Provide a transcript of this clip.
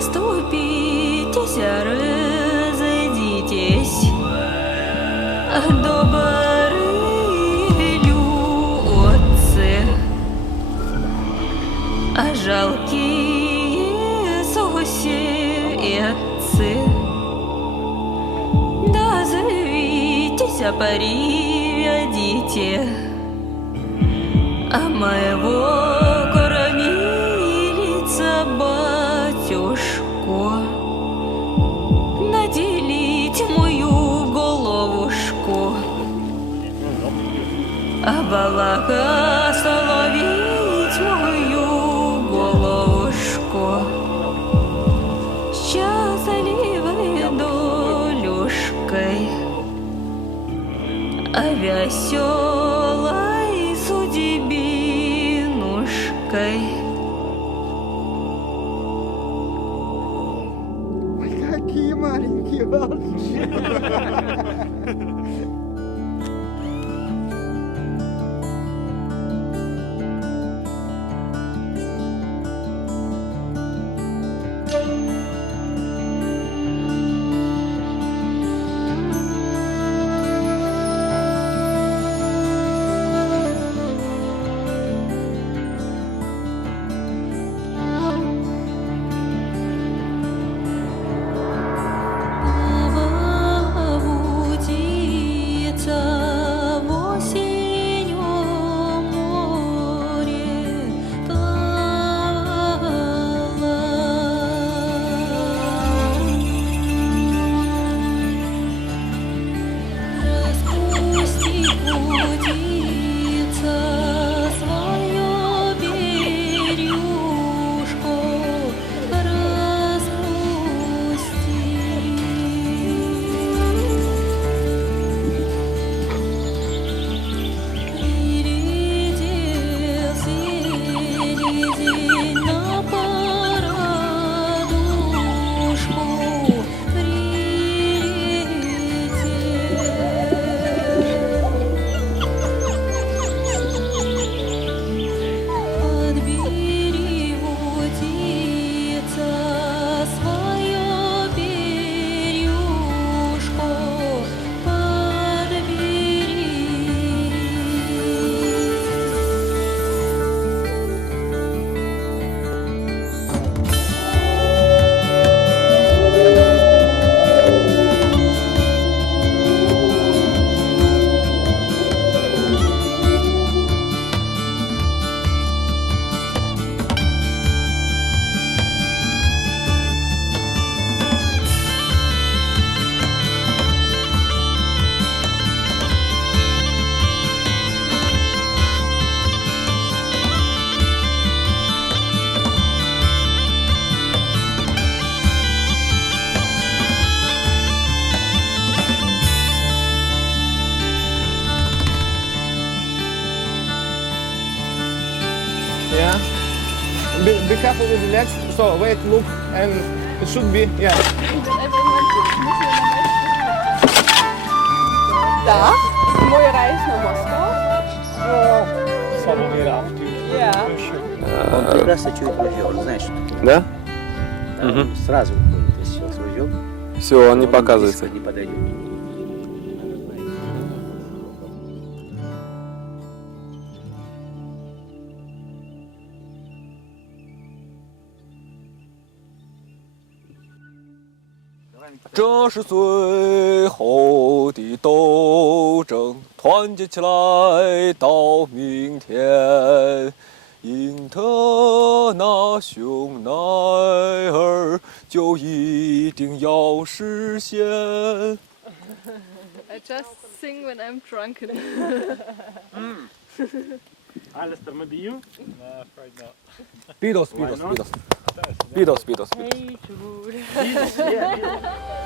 Расступитесь, разойдитесь, добрые люди, а жалкие сусецы. Дозовитесь, приведите, а моего кормилица батюшку, наделите мою головушку, а благословить мою головушку, счастливой долюшкой, а веселой судьбинушкой. Какие маленькие волшебники. Yeah. Be careful with the legs. So wait, look, and it should be, yeah. Да, мой рейс на Москву. Он прекрасно чует мужья, он знает, что такое. Да? Да, он сразу выходит, если он с мужьем. Все, он не показывается. Не подойдет. 这是最后的斗争，团结起来到明天。英特纳雄奈尔就一定要实现。 I just sing when I'm drunken. Alistair, maybe you? Beatles, Beatles, Beatles. Beatles, Beatles. Beatles, yeah, Beatles.